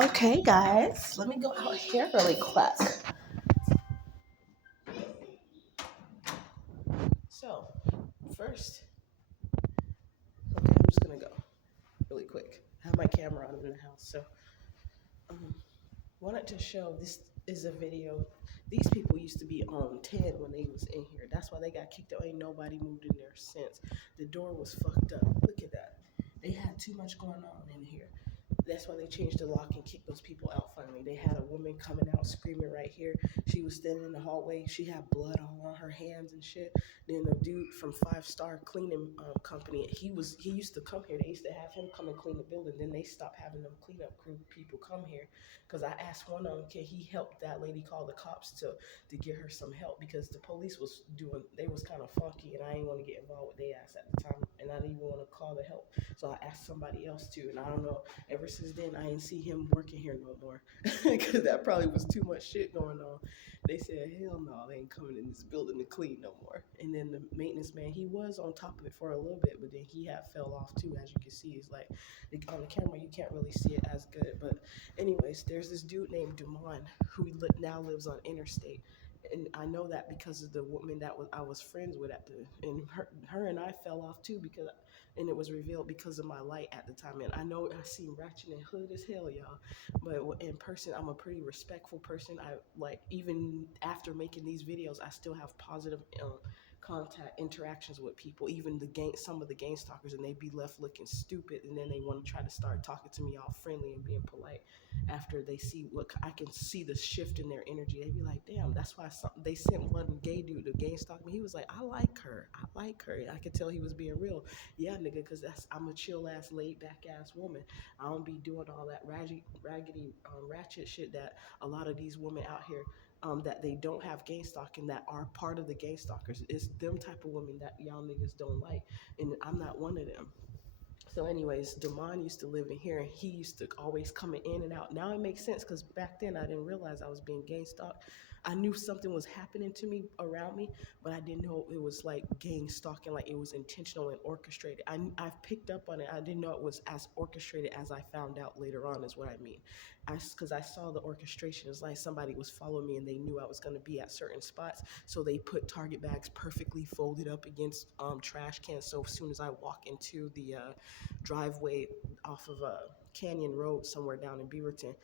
Okay, guys, let me go out here really quick. So, first, okay, I'm just gonna go really quick. I have my camera on in the house, so um, wanted to show this is a video. These people used to be on 10 when they was in here. That's why they got kicked out. Ain't nobody moved in there since. The door was fucked up. Look at that. They had too much going on in here. That's why they changed the lock and kicked those people out finally. They had a woman coming out screaming right here. She was standing in the hallway. She had blood all on her hands and shit. Then a dude from Five Star Cleaning Company, he used to come here. They used to have him come and clean the building. Then they stopped having them cleanup crew people come here because I asked one of them, can he help that lady call the cops to get her some help because the police was doing, they was kind of funky and I didn't want to get involved with their ass at the time and I didn't even want to call the help. So I asked somebody else too, and I don't know. Ever since then, I didn't see him working here no more because that probably was too much shit going on. They said, hell no, they ain't coming in this building to clean no more. And then the maintenance man, he was on top of it for a little bit, but then he had fell off too, as you can see. It's like on the camera, you can't really see it as good. But anyways, there's this dude named Dumont who now lives on Interstate. And I know that because of the woman that I was friends with and her and I fell off too because and it was revealed because of my light at the time. And I know I seem ratchet and hood as hell, y'all, but in person, I'm a pretty respectful person. I like even after making these videos, I still have positive contact interactions with people, even some of the gang stalkers, and they be left looking stupid, and then they want to try to start talking to me all friendly and being polite. After they see what I can see the shift in their energy, they be like, "Damn, that's why they sent one gay dude to gang stalk me." He was like, "I like her, I like her." I could tell he was being real. Yeah, nigga, because I'm a chill ass, laid back ass woman. I don't be doing all that raggedy, ratchet shit that a lot of these women out here that they don't have gang stalking that are part of the gang stalkers. It's them type of women that y'all niggas don't like, and I'm not one of them. So, anyways, Damon used to live in here, and he used to always coming in and out. Now it makes sense because back then I didn't realize I was being gang stalked. I knew something was happening to me around me, but I didn't know it was like gang stalking, like it was intentional and orchestrated. I've picked up on it. I didn't know it was as orchestrated as I found out later on. Is what I mean. Because I saw the orchestration. It's like somebody was following me, and they knew I was going to be at certain spots, so they put target bags perfectly folded up against trash cans. So as soon as I walk into the driveway off of a Canyon Road somewhere down in Beaverton,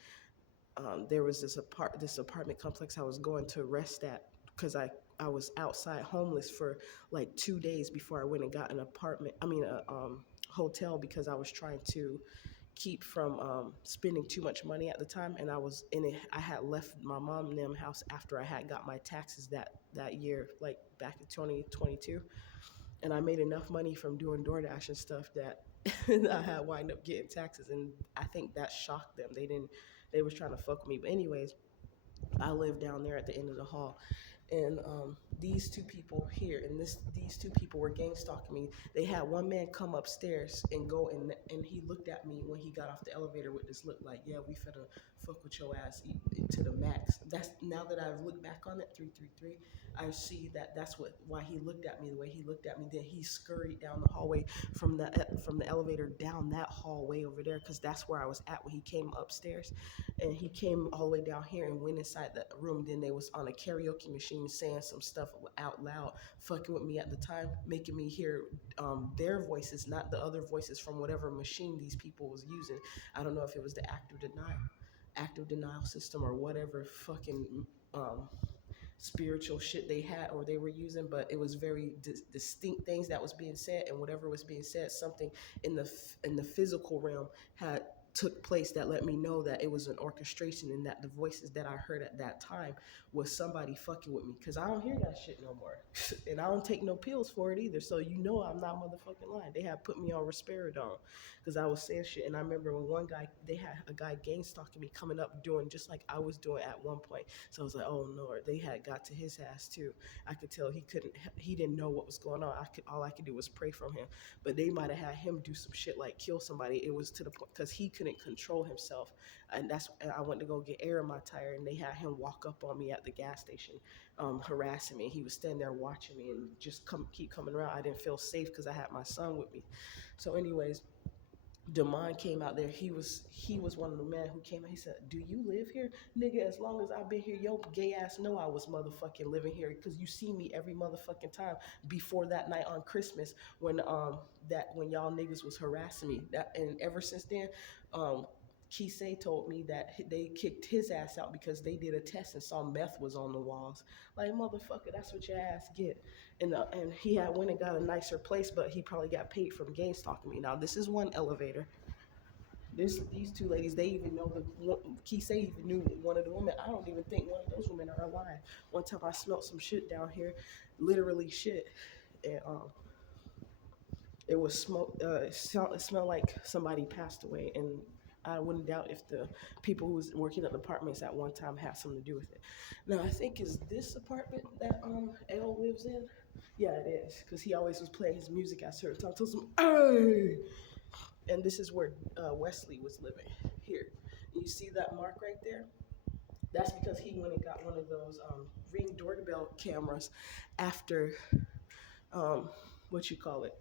there was this apartment complex I was going to rest at because I was outside homeless for like 2 days before I went and got an apartment. I mean a hotel because I was trying to keep from spending too much money at the time, and I was in it. I had left my mom and them house after I had got my taxes that year, like back in 2022, and I made enough money from doing DoorDash and stuff that I had wind up getting taxes, and I think that shocked them. They was trying to fuck with me, but anyways, I lived down there at the end of the hall, and these two people here, and these two people were gang stalking me. They had one man come upstairs and go, and he looked at me when he got off the elevator with this look like, yeah, we finna fuck with your ass to the max. That's now that I've looked back on it, 333. I see that's why he looked at me the way he looked at me. Then he scurried down the hallway from the elevator down that hallway over there because that's where I was at when he came upstairs, and he came all the way down here and went inside the room. Then they was on a karaoke machine saying some stuff out loud, fucking with me at the time, making me hear their voices, not the other voices from whatever machine these people was using. I don't know if it was the active denial system or whatever fucking spiritual shit they had or they were using, but it was very distinct things that was being said, and whatever was being said, something in the physical realm had took place that let me know that it was an orchestration, and that the voices that I heard at that time was somebody fucking with me, because I don't hear that shit no more. And I don't take no pills for it either, so you know I'm not motherfucking lying. They had put me on risperidone because I was saying shit. And I remember when they had a guy gang stalking me coming up doing just like I was doing at one point. So I was like, oh Lord, they had got to his ass too. I could tell he didn't know what was going on. All I could do was pray from him. But they might have had him do some shit like kill somebody. It was to the point because he couldn't control himself. And I went to go get air in my tire, and they had him walk up on me at the gas station, harassing me. He was standing there watching me and just keep coming around. I didn't feel safe because I had my son with me. So anyways, Demond came out there. He was one of the men who came out. He said, "Do you live here, nigga? As long as I've been here, yo gay ass know I was motherfucking living here because you see me every motherfucking time before that night on Christmas when y'all niggas was harassing me. That and ever since then, um." Kisei told me that they kicked his ass out because they did a test and saw meth was on the walls. Like motherfucker, that's what your ass get. And he had went and got a nicer place, but he probably got paid from game stalking me. Now this is one elevator. These two ladies, they even know Kisei even knew one of the women. I don't even think one of those women are alive. One time I smelled some shit down here, literally shit, and it was smoke. It smelled like somebody passed away, and I wouldn't doubt if the people who was working at the apartments at one time had something to do with it. Now I think is this apartment that L lives in. Yeah, it is, because he always was playing his music at certain times. Tells him, "Hey!" And this is where Wesley was living. Here, you see that mark right there? That's because he went and got one of those Ring doorbell cameras after what you call it,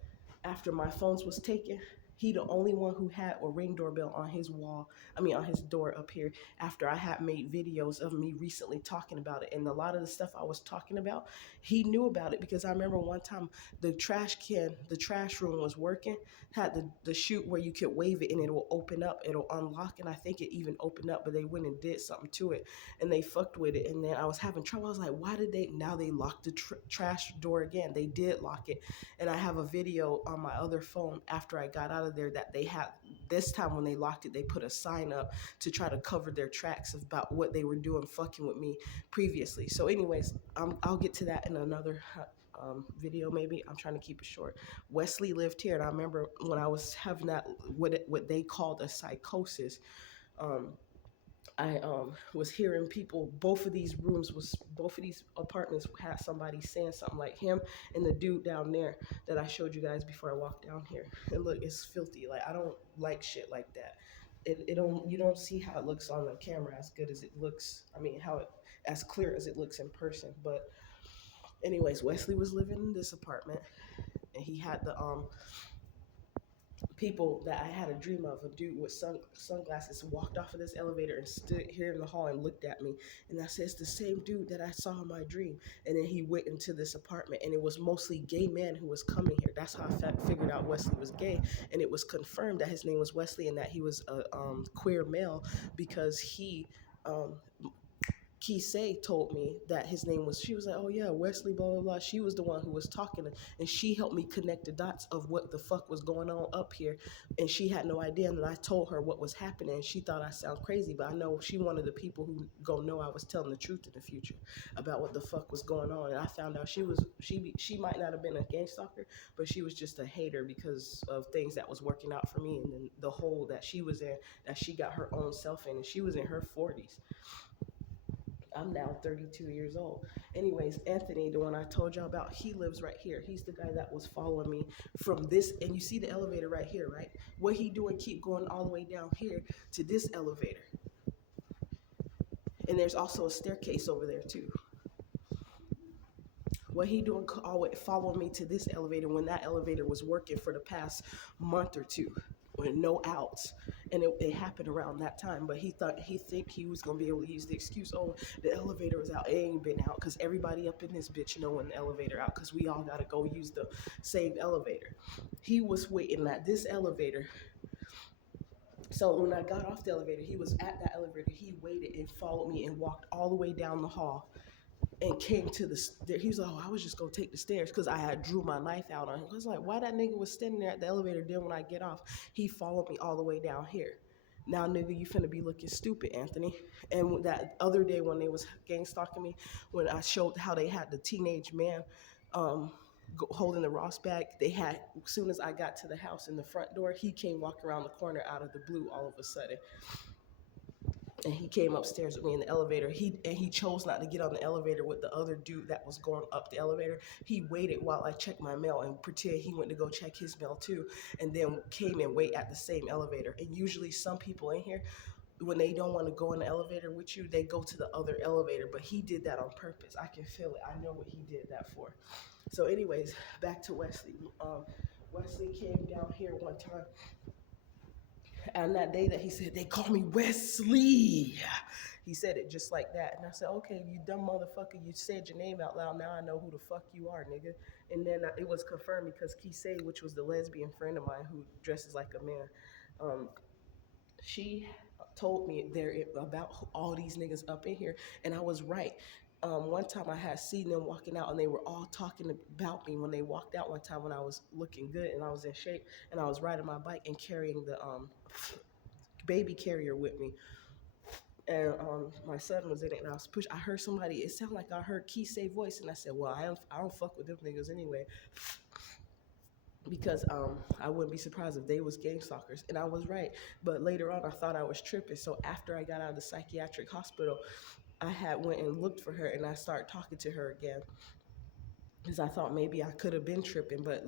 after my phones was taken. He the only one who had a Ring doorbell on his wall, I mean on his door up here, after I had made videos of me recently talking about it. And a lot of the stuff I was talking about, he knew about it because I remember one time the trash room was working, had the chute where you could wave it and it will open up, it'll unlock, and I think it even opened up, but they went and did something to it and they fucked with it. And then I was having trouble. I was like, why did they, now they locked the trash door again. They did lock it. And I have a video on my other phone after I got out of there that they had, this time when they locked it, they put a sign up to try to cover their tracks about what they were doing fucking with me previously. So anyways, I'll get to that in another video maybe. I'm trying to keep it short. Wesley lived here, and I remember when I was having that what they called a psychosis. um, I was hearing people. Both of these apartments had somebody saying something like him and the dude down there that I showed you guys before I walked down here. And look, it's filthy. Like I don't like shit like that. It don't You don't see how it looks on the camera as good as it looks. I mean, how it as clear as it looks in person. But anyways, Wesley was living in this apartment, and he had the people that I had a dream of. A dude with sunglasses walked off of this elevator and stood here in the hall and looked at me. And I said, it's the same dude that I saw in my dream. And then he went into this apartment, and it was mostly gay men who was coming here. That's how I figured out Wesley was gay. And it was confirmed that his name was Wesley and that he was a queer male because um, Kisei told me that his name was, she was like, oh yeah, Wesley, blah, blah, blah. She was the one who was talking, and she helped me connect the dots of what the fuck was going on up here. And she had no idea. And then I told her what was happening. And she thought I sound crazy, but I know she one of the people who gonna know I was telling the truth in the future about what the fuck was going on. And I found out she might not have been a gang stalker, but she was just a hater because of things that was working out for me. And then the hole that she was in, that she got her own self in, and she was in her 40s. I'm now 32 years old. Anyways, Anthony, the one I told y'all about, he lives right here. He's the guy that was following me from this, and you see the elevator right here, right? What he doing, keep going all the way down here to this elevator. And there's also a staircase over there too. What he doing always following me to this elevator when that elevator was working for the past month or two with no outs. And it happened around that time, but he think he was gonna be able to use the excuse, oh, the elevator was out. It ain't been out because everybody up in this bitch know when the elevator out because we all gotta go use the same elevator. He was waiting at this elevator. So when I got off the elevator, he was at that elevator. He waited and followed me and walked all the way down the hall and came to he was like, oh, I was just gonna take the stairs because I had drew my knife out on him. I was like, why that nigga was standing there at the elevator? Then when I get off, he followed me all the way down here. Now, nigga, you finna be looking stupid, Anthony. And that other day when they was gang stalking me, when I showed how they had the teenage man holding the Ross bag, they had, as soon as I got to the house in the front door, he came walking around the corner out of the blue all of a sudden. And he came upstairs with me in the elevator. He chose not to get on the elevator with the other dude that was going up the elevator. He waited while I checked my mail and pretend he went to go check his mail too, and then came and wait at the same elevator. And usually some people in here, when they don't want to go in the elevator with you, they go to the other elevator. But he did that on purpose. I can feel it. I know what he did that for. So anyways, back to Wesley. Wesley came down here one time And that day that he said, they call me Wesley. He said it just like that. And I said, okay, you dumb motherfucker, you said your name out loud. Now I know who the fuck you are, nigga. And then it was confirmed because Kisei, which was the lesbian friend of mine who dresses like a man, um, she told me there about all these niggas up in here, and I was right. One time I had seen them walking out, and they were all talking about me when they walked out. One time when I was looking good and I was in shape, and I was riding my bike and carrying the baby carrier with me, and my son was in it, and I was push. I heard somebody. It sounded like I heard Kisei voice, and I said, "Well, I don't fuck with them niggas anyway." Because I wouldn't be surprised if they was gang stalkers, and I was right. But later on, I thought I was tripping. So after I got out of the psychiatric hospital, I had went and looked for her, and I started talking to her again because I thought maybe I could have been tripping, but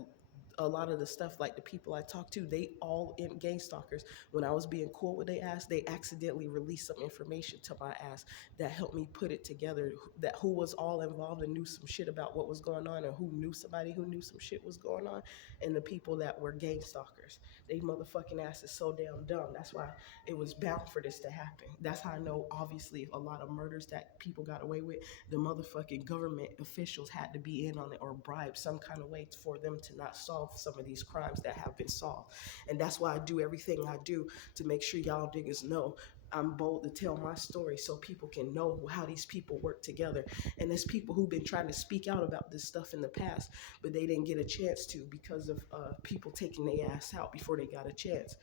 a lot of the stuff, like the people I talked to, they all in gang stalkers. When I was being cool with their ass, they accidentally released some information to my ass that helped me put it together. That who was all involved and knew some shit about what was going on, and who knew somebody who knew some shit was going on, and the people that were gang stalkers. They motherfucking ass is so damn dumb. That's why it was bound for this to happen. That's how I know, obviously, a lot of murders that people got away with, the motherfucking government officials had to be in on it or bribe some kind of way for them to not solve some of these crimes that have been solved. And that's why I do everything I do to make sure y'all niggas know I'm bold to tell my story so people can know how these people work together. And there's people who've been trying to speak out about this stuff in the past, but they didn't get a chance to because of people taking their ass out before they got a chance.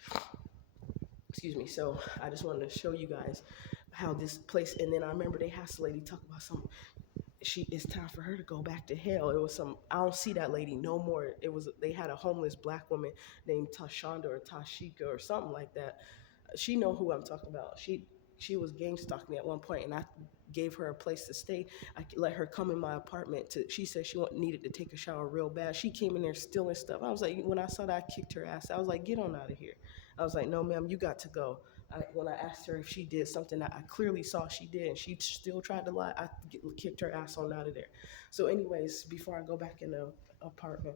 Excuse me. So I just wanted to show you guys how this place. And then I remember they had this lady talk about some. It's time for her to go back to hell. It was some. I don't see that lady no more. It was they had a homeless black woman named Tashonda or Tashika or something like that. She know who I'm talking about. She was gang stalking me at one point, and I gave her a place to stay. I let her come in my apartment. She said she needed to take a shower real bad. She came in there stealing stuff. I was like, when I saw that, I kicked her ass. I was like, get on out of here. I was like, no, ma'am, you got to go. When I asked her if she did something that I clearly saw she did, and she still tried to lie, I kicked her ass on out of there. So, anyways, before I go back in the apartment,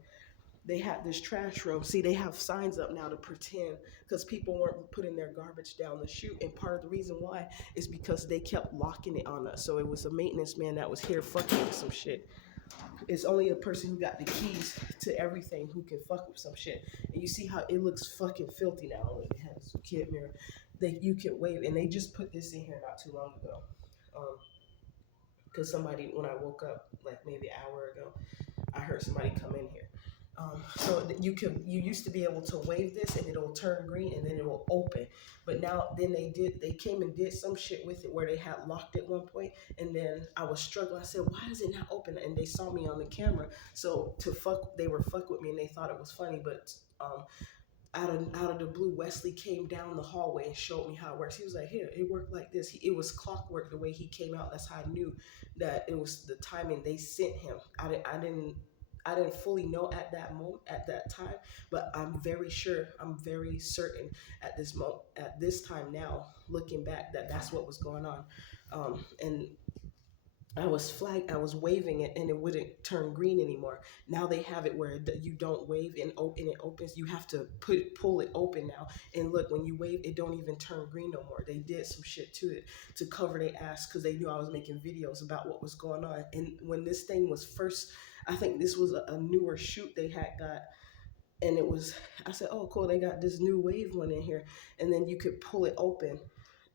they had this trash room. See, they have signs up now to pretend because people weren't putting their garbage down the chute. And part of the reason why is because they kept locking it on us. So it was a maintenance man that was here fucking with some shit. It's only a person who got the keys to everything who can fuck with some shit. And you see how it looks fucking filthy now. It has a kid mirror that you can wave. And they just put this in here not too long ago. Because somebody, when I woke up, like maybe an hour ago, I heard somebody come in here. So you used to be able to wave this and it'll turn green and then it will open. But now then they came and did some shit with it where they had locked it one point, and then I was struggling. I said, why is it not open? And they saw me on the camera. So they were fuck with me and they thought it was funny, but out of the blue, Wesley came down the hallway and showed me how it works. He was like, here, it worked like this. It was clockwork the way he came out. That's how I knew that it was the timing they sent him. I didn't fully know at that moment, at that time, but I'm very sure, I'm very certain at this moment, at this time now, looking back, that that's what was going on. And I was waving it and it wouldn't turn green anymore. Now they have it where you don't wave and open it opens. You have to pull it open now. And look, when you wave, it don't even turn green no more. They did some shit to it to cover their ass because they knew I was making videos about what was going on. And when this thing was first, I think this was a newer shoot they had got, and I said, oh cool, they got this new wave one in here, and then you could pull it open.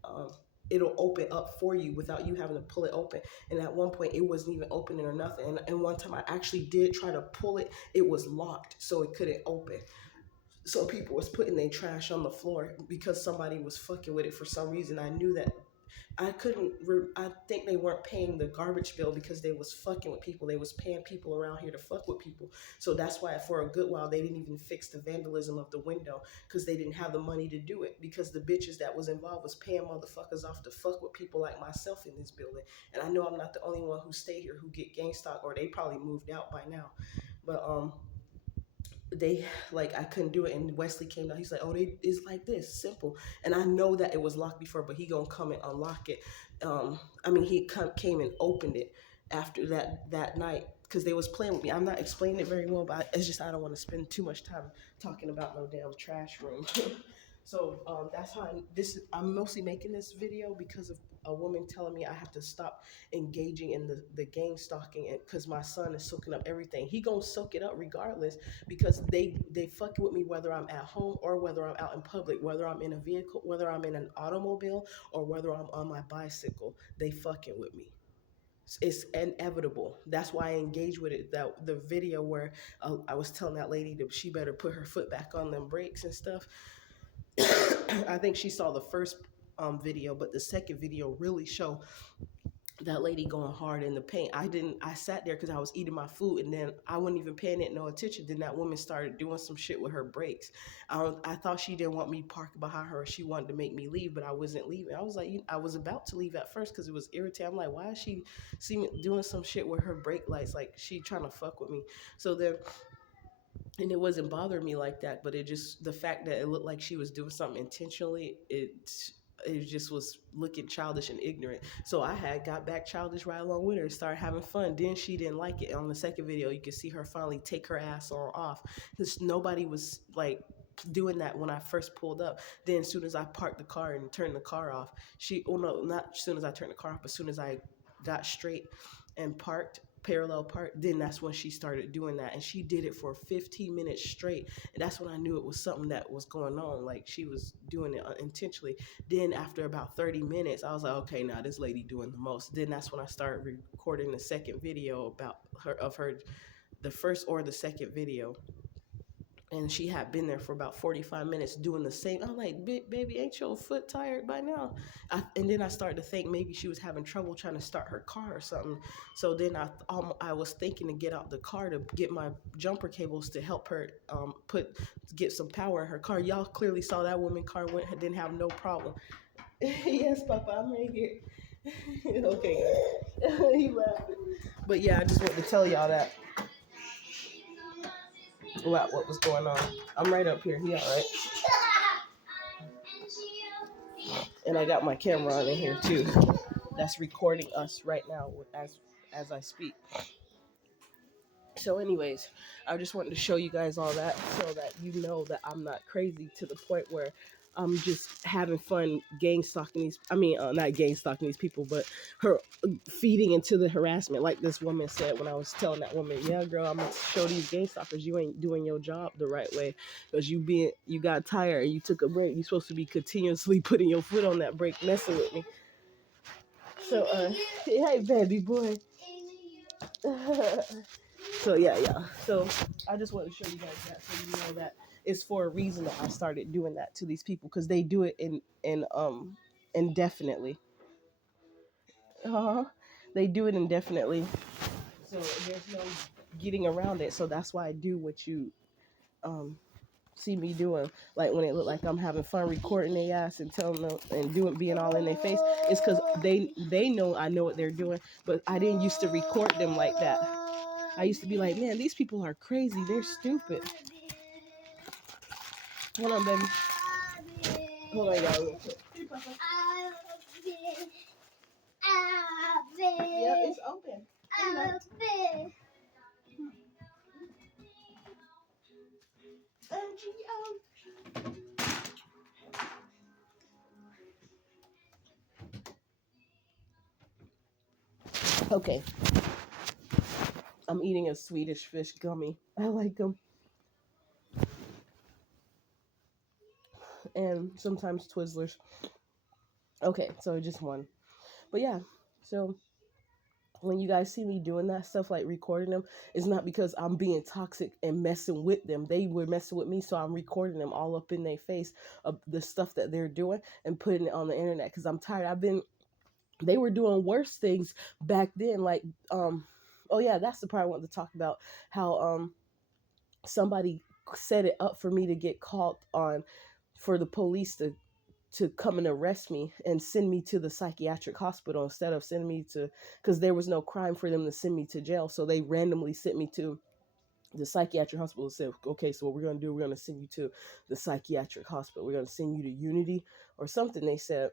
um, It'll open up for you without you having to pull it open. And at one point, it wasn't even opening or nothing. And one time, I actually did try to pull it. It was locked, so it couldn't open. So people was putting their trash on the floor because somebody was fucking with it for some reason. I knew that I think they weren't paying the garbage bill because they was fucking with people. They was paying people around here to fuck with people. So that's why for a good while they didn't even fix the vandalism of the window because they didn't have the money to do it, because the bitches that was involved was paying motherfuckers off to fuck with people like myself in this building. And I know I'm not the only one who stay here who get gang stalk, or they probably moved out by now. But they, like, I couldn't do it, and Wesley came down. He's like, oh, it's like this simple. And I know that it was locked before, but he gonna come and unlock it. I mean, came and opened it after that night because they was playing with me. I'm not explaining it very well, but it's just I don't want to spend too much time talking about no damn trash room. So that's how I'm mostly making this video because of a woman telling me I have to stop engaging in the gang stalking, because my son is soaking up everything. He gonna soak it up regardless, because they fucking with me whether I'm at home or whether I'm out in public, whether I'm in a vehicle, whether I'm in an automobile, or whether I'm on my bicycle. They fucking with me. It's inevitable. That's why I engage with it. That the video where I was telling that lady that she better put her foot back on them brakes and stuff. I think she saw the first video, but the second video really showed that lady going hard in the paint. I sat there because I was eating my food, and then I wasn't even paying it no attention. Then that woman started doing some shit with her brakes. I thought she didn't want me parked behind her. She wanted to make me leave, but I wasn't leaving. I was like, I was about to leave at first because it was irritating. I'm like, why is she see me doing some shit with her brake lights? Like, she trying to fuck with me. So then, and it wasn't bothering me like that, but it just, the fact that it looked like she was doing something intentionally, it just was looking childish and ignorant. So I had got back childish right along with her, started having fun. Then she didn't like it. On the second video, you could see her finally take her ass on off, because nobody was like doing that when I first pulled up. Then as soon as I parked the car and turned the car off, oh no, not as soon as I turned the car off, but as soon as I got straight and parked, parallel park, then that's when she started doing that. And she did it for 15 minutes straight. And that's when I knew it was something that was going on. Like, she was doing it intentionally. Then after about 30 minutes, I was like, okay, now this lady doing the most. Then that's when I started recording the second video about her, the first or the second video. And she had been there for about 45 minutes doing the same. I'm like, baby, ain't your foot tired by now? And then I started to think maybe she was having trouble trying to start her car or something. So then I was thinking to get out the car to get my jumper cables to help her get some power in her car. Y'all clearly saw that woman car didn't have no problem. Yes, Papa, I'm right here. Okay, guys. He laughed. But yeah, I just wanted to tell y'all that about what was going on. I'm right up here. He all right. And I got my camera on in here too. That's recording us right now as I speak. So anyways, I just wanted to show you guys all that so that you know that I'm not crazy to the point where I'm just having fun gang stalking these, not gang stalking these people, but her feeding into the harassment. Like this woman said when I was telling that woman, yeah, girl, I'm gonna show these gang stalkers you ain't doing your job the right way, because you got tired, you took a break. You're supposed to be continuously putting your foot on that brake, messing with me. So, hey, baby boy. So yeah. So I just want to show you guys that, so you know that it's for a reason that I started doing that to these people, because they do it indefinitely. Uh-huh. They do it indefinitely. So there's no getting around it. So that's why I do what you um see me doing. Like when it look like I'm having fun recording their ass and telling them and being all in their face, it's because they know I know what they're doing, but I didn't used to record them like that. I used to be like, man, these people are crazy. They're stupid. Hold on, baby. Hold on, y'all, real quick. Yep, it's open. Okay. I'm eating a Swedish fish gummy. I like them. And sometimes Twizzlers. Okay, so just one. But yeah, so when you guys see me doing that stuff, like recording them, it's not because I'm being toxic and messing with them. They were messing with me, so I'm recording them all up in their face of the stuff that they're doing and putting it on the internet, because I'm tired. They were doing worse things back then. Like, oh yeah, that's the part I wanted to talk about. How somebody set it up for me to get called on, for the police to come and arrest me and send me to the psychiatric hospital instead of sending me to, because there was no crime for them to send me to jail. So they randomly sent me to the psychiatric hospital and said, okay, so what we're going to do, we're going to send you to the psychiatric hospital. We're going to send you to Unity or something, they said.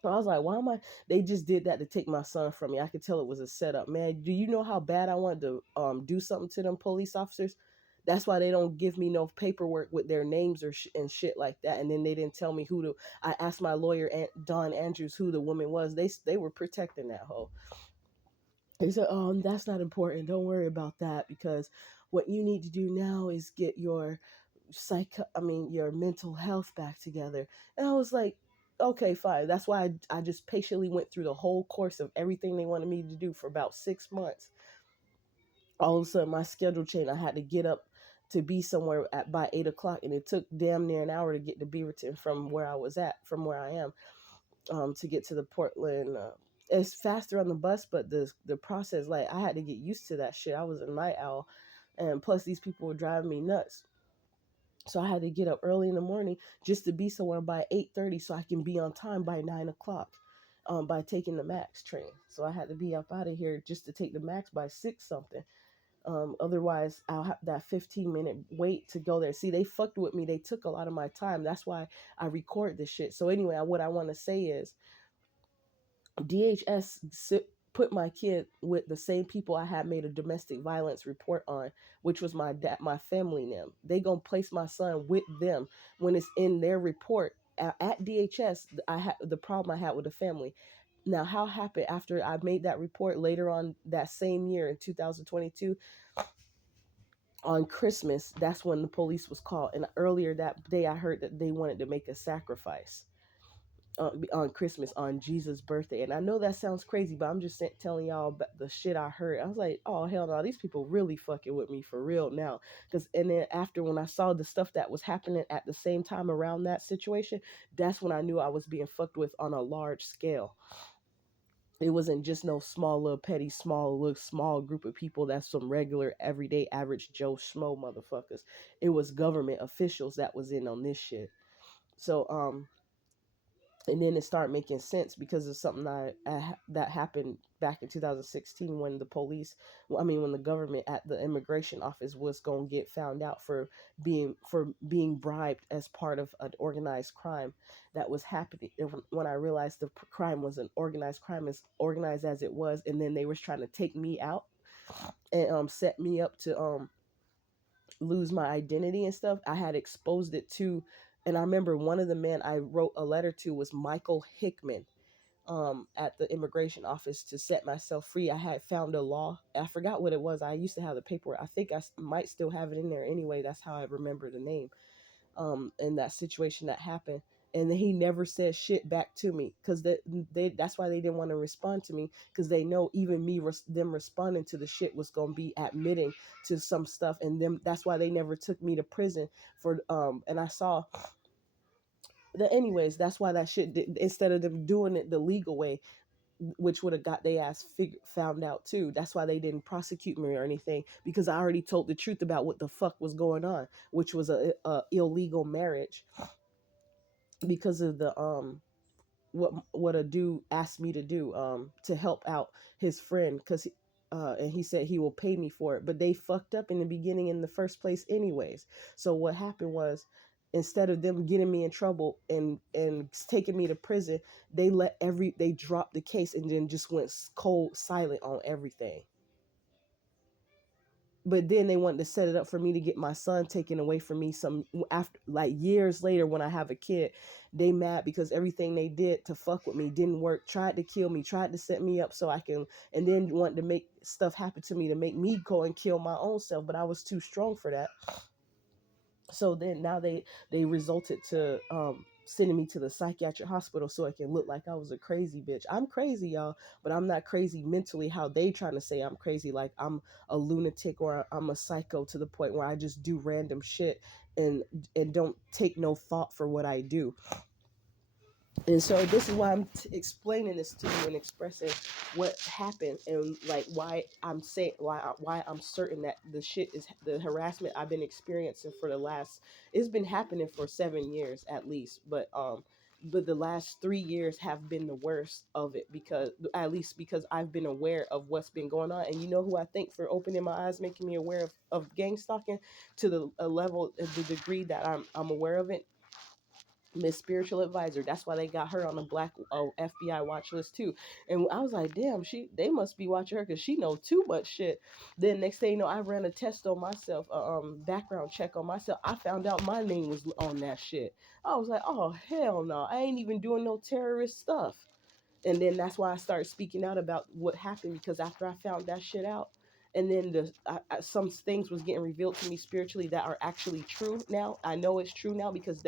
So I was like, why am I? They just did that to take my son from me. I could tell it was a setup, man. Do you know how bad I wanted to do something to them police officers? That's why they don't give me no paperwork with their names or and shit like that. And then they didn't tell me who to. I asked my lawyer, Don Andrews, who the woman was. They were protecting that hoe. They said, "Oh, that's not important. Don't worry about that because what you need to do now is get your your mental health back together." And I was like, "Okay, fine." That's why I just patiently went through the whole course of everything they wanted me to do for about 6 months. All of a sudden, my schedule changed. I had to get up to be somewhere at by 8 o'clock, and it took damn near an hour to get to Beaverton from where I am, to get to the Portland. It's faster on the bus, but the process, like I had to get used to that shit. I was a night owl, and plus these people were driving me nuts. So I had to get up early in the morning just to be somewhere by 8:30, so I can be on time by 9 o'clock. By taking the Max train, so I had to be up out of here just to take the Max by 6 something. Otherwise, I'll have that 15-minute wait to go there. See, they fucked with me. They took a lot of my time. That's why I record this shit. So anyway, what I want to say is DHS put my kid with the same people I had made a domestic violence report on, which was my dad, my family name. They gonna place my son with them when it's in their report at DHS. I had the problem I had with the family. Now, how happened after I made that report later on that same year in 2022 on Christmas? That's when the police was called, and earlier that day I heard that they wanted to make a sacrifice on Christmas, on Jesus' birthday. And I know that sounds crazy, but I'm just telling y'all about the shit I heard. I was like, oh hell no, these people really fucking with me for real now. Because and then after when I saw the stuff that was happening at the same time around that situation, that's when I knew I was being fucked with on a large scale. It wasn't just no small little petty small group of people that's some regular everyday average Joe Schmo motherfuckers. It was government officials that was in on this shit. So and then it started making sense because of something that happened back in 2016 when the when the government at the immigration office was going to get found out for being bribed as part of an organized crime that was happening. When I realized the crime was an organized crime, as organized as it was, and then they was trying to take me out and set me up to lose my identity and stuff. I had exposed it to, and I remember one of the men I wrote a letter to was Michael Hickman, at the immigration office to set myself free. I had found a law. I forgot what it was. I used to have the paperwork. I think I might still have it in there anyway. That's how I remember the name. In that situation that happened. And he never said shit back to me because that's why they didn't want to respond to me, because they know even them responding to the shit was gonna be admitting to some stuff, and them that's why they never took me to prison for and I saw the anyways. That's why that shit instead of them doing it the legal way, which would have got their ass found out too. That's why they didn't prosecute me or anything, because I already told the truth about what the fuck was going on, which was a illegal marriage because of the what a dude asked me to do to help out his friend, because and he said he will pay me for it, but they fucked up in the beginning in the first place anyways. So what happened was, instead of them getting me in trouble and taking me to prison, they dropped the case and then just went cold silent on everything. But then they wanted to set it up for me to get my son taken away from me some after, like years later when I have a kid. They mad because everything they did to fuck with me didn't work, tried to kill me, tried to set me up so I can, and then want to make stuff happen to me to make me go and kill my own self, but I was too strong for that. So then now they resulted to sending me to the psychiatric hospital so it can look like I was a crazy bitch. I'm crazy, y'all, but I'm not crazy mentally how they trying to say I'm crazy, like I'm a lunatic or I'm a psycho to the point where I just do random shit and don't take no thought for what I do. And so this is why I'm explaining this to you and expressing what happened, and like why I'm saying why I'm certain that the shit is the harassment I've been experiencing for the last, it's been happening for 7 years at least, but the last 3 years have been the worst of it, because at least because I've been aware of what's been going on. And you know who I think for opening my eyes, making me aware of gang stalking to the a level, the degree that I'm aware of it, Miss Spiritual Advisor. That's why they got her on the black FBI watch list too. And I was like, damn, they must be watching her because she know too much shit. Then next thing you know, I ran a test on myself, background check on myself. I found out my name was on that shit. I was like, oh hell no, I ain't even doing no terrorist stuff. And then that's why I started speaking out about what happened, because after I found that shit out, and then some things was getting revealed to me spiritually that are actually true now. I know it's true now because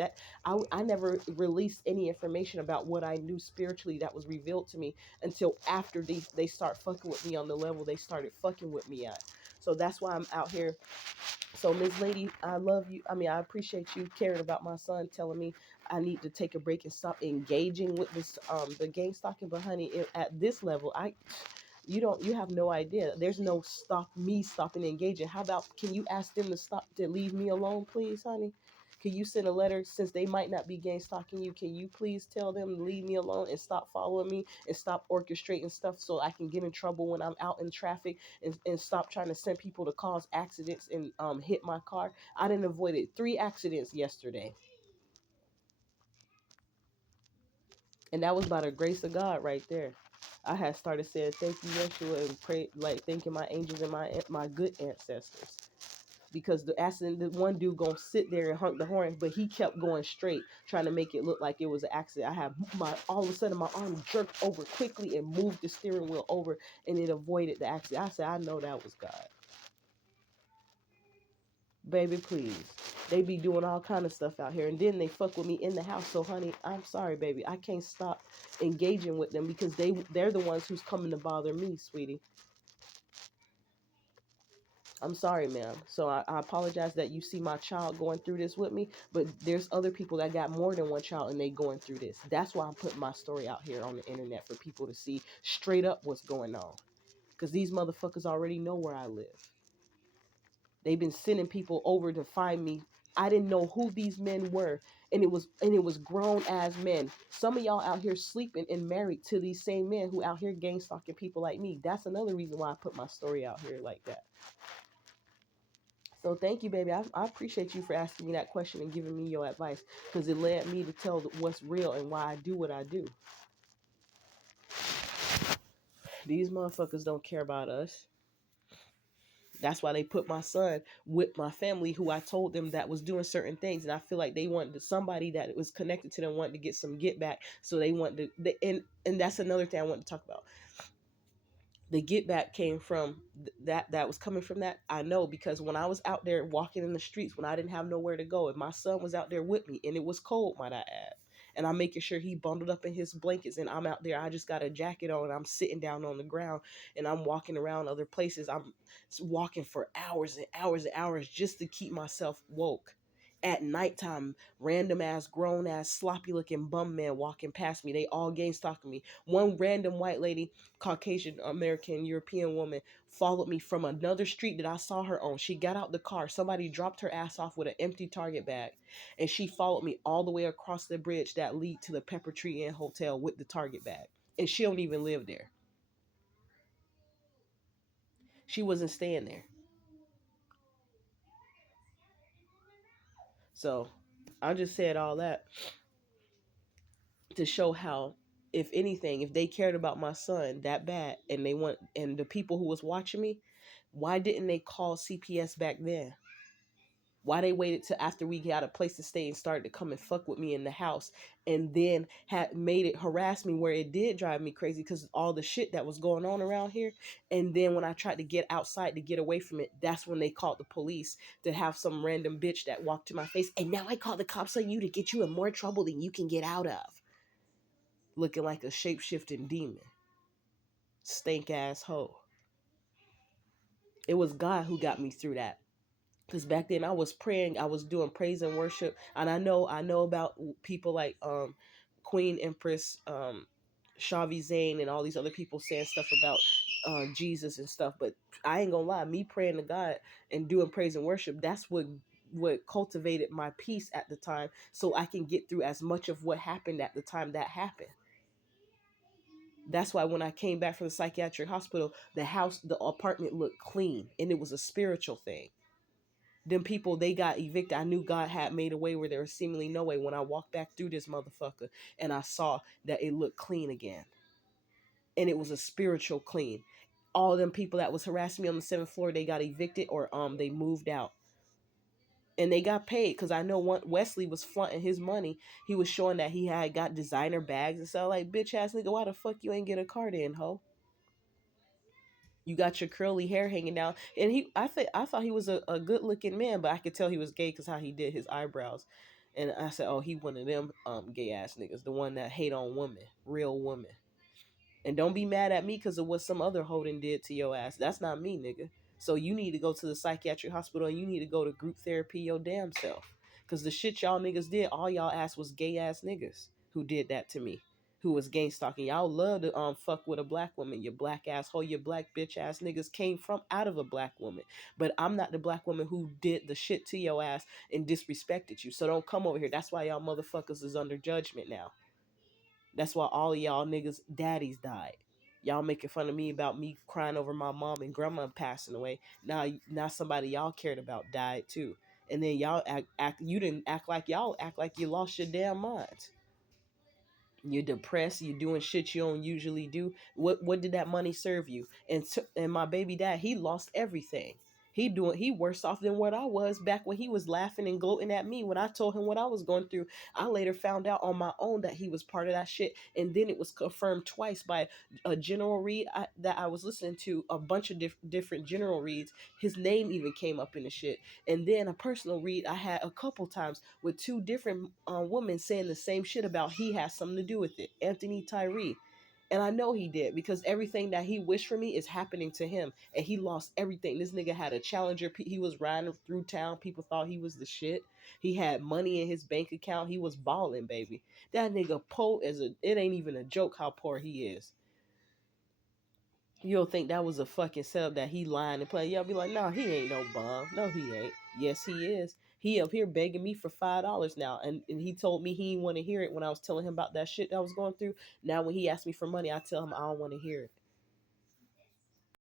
I never released any information about what I knew spiritually that was revealed to me until after they start fucking with me on the level they started fucking with me at. So that's why I'm out here. So, Ms. Lady, I love you. I mean, I appreciate you caring about my son, telling me I need to take a break and stop engaging with this the gang stalking. But honey, at this level, you have no idea. There's no stopping engaging. How about, can you ask them to stop, to leave me alone, please, honey? Can you send a letter, since they might not be gang stalking you? Can you please tell them to leave me alone and stop following me and stop orchestrating stuff so I can get in trouble when I'm out in traffic, and stop trying to send people to cause accidents and hit my car? I didn't avoided 3 accidents yesterday, and that was by the grace of God right there. I had started saying thank you, Yeshua, and pray, like thanking my angels and my good ancestors, because the accident, the one dude gonna sit there and honk the horn, but he kept going straight, trying to make it look like it was an accident. I had my all of a sudden my arm jerked over quickly and moved the steering wheel over, and it avoided the accident. I said, I know that was God. Baby, please. They be doing all kind of stuff out here, and then they fuck with me in the house. So honey, I'm sorry, baby, I can't stop engaging with them because they're the ones who's coming to bother me, sweetie. I'm sorry, ma'am. So I apologize that you see my child going through this with me, but there's other people that got more than one child and they going through this. That's why I'm putting my story out here on the internet for people to see straight up what's going on. Because these motherfuckers already know where I live. They've been sending people over to find me. I didn't know who these men were, and it was grown as men. Some of y'all out here sleeping and married to these same men who out here gang stalking people like me. That's another reason why I put my story out here like that. So thank you, baby. I appreciate you for asking me that question and giving me your advice, because it led me to tell what's real and why I do what I do. These motherfuckers don't care about us. That's why they put my son with my family, who I told them that was doing certain things, and I feel like they wanted somebody that was connected to them wanted to get some get back. So they wanted to, and that's another thing I want to talk about. The get back came from that was coming from that, I know, because when I was out there walking in the streets, when I didn't have nowhere to go, and my son was out there with me, and it was cold, might I add, and I'm making sure he bundled up in his blankets, and I'm out there, I just got a jacket on, and I'm sitting down on the ground, and I'm walking around other places. I'm walking for hours and hours and hours just to keep myself woke. At nighttime, random ass, grown ass, sloppy looking bum man walking past me. They all gang stalking me. One random white lady, Caucasian American European woman, followed me from another street that I saw her on. She got out the car. Somebody dropped her ass off with an empty Target bag, and she followed me all the way across the bridge that lead to the Pepper Tree Inn Hotel with the Target bag. And she don't even live there. She wasn't staying there. So I just said all that to show how, if anything, if they cared about my son that bad, and they want, and the people who was watching me, why didn't they call CPS back then? Why they waited till after we got a place to stay and started to come and fuck with me in the house, and then had made it harass me, where it did drive me crazy because all the shit that was going on around here. And then when I tried to get outside to get away from it, that's when they called the police, to have some random bitch that walked to my face, and now I call the cops on you to get you in more trouble than you can get out of, looking like a shape-shifting demon. Stank ass hoe. It was God who got me through that. Because back then I was praying, I was doing praise and worship, and I know about people like Queen Empress, Shavi Zane, and all these other people saying stuff about Jesus and stuff. But I ain't gonna lie, me praying to God and doing praise and worship, that's what cultivated my peace at the time, so I can get through as much of what happened at the time that happened. That's why when I came back from the psychiatric hospital, the apartment looked clean, and it was a spiritual thing. them people, they got evicted. I knew God had made a way where there was seemingly no way. When I walked back through this motherfucker and I saw that it looked clean again, and it was a spiritual clean. All them people that was harassing me on the seventh floor, they got evicted or they moved out, and they got paid because I know one Wesley was flaunting his money. He was showing that he had got designer bags and stuff. Like, bitch ass nigga, why the fuck you ain't get a card in, ho? You got your curly hair hanging down, and I thought he was a good looking man, but I could tell he was gay because how he did his eyebrows, and I said, oh, he one of them gay ass niggas, the one that hate on women, real women. And don't be mad at me because of what some other holding did to your ass. That's not me, nigga. So you need to go to the psychiatric hospital and you need to go to group therapy your damn self. Because the shit y'all niggas did, all y'all ass was gay ass niggas who did that to me. Who was gang stalking. Y'all love to fuck with a black woman. Your black asshole, your black bitch ass niggas came from out of a black woman. But I'm not the black woman who did the shit to your ass and disrespected you. So don't come over here. That's why y'all motherfuckers is under judgment now. That's why all of y'all niggas daddies died. Y'all making fun of me about me crying over my mom and grandma passing away. Now somebody y'all cared about died too. And then y'all act you didn't act like you lost your damn minds. You're depressed. You're doing shit you don't usually do. What did that money serve you? And my baby dad, he lost everything. He worse off than what I was back when he was laughing and gloating at me when I told him what I was going through. I later found out on my own that he was part of that shit, and then it was confirmed twice by a general read that I was listening to, a bunch of different general reads. His name even came up in the shit, and then a personal read I had a couple times with two different women saying the same shit about he has something to do with it. Anthony Tyree. And I know he did because everything that he wished for me is happening to him. And he lost everything. This nigga had a Challenger. He was riding through town. People thought he was the shit. He had money in his bank account. He was balling, baby. That nigga poor it ain't even a joke how poor he is. You'll think that was a fucking setup that he lying and playing. Y'all be like, no, he ain't no bum. No, he ain't. Yes, he is. He up here begging me for $5 now. And he told me he didn't want to hear it when I was telling him about that shit that I was going through. Now when he asked me for money, I tell him I don't want to hear it.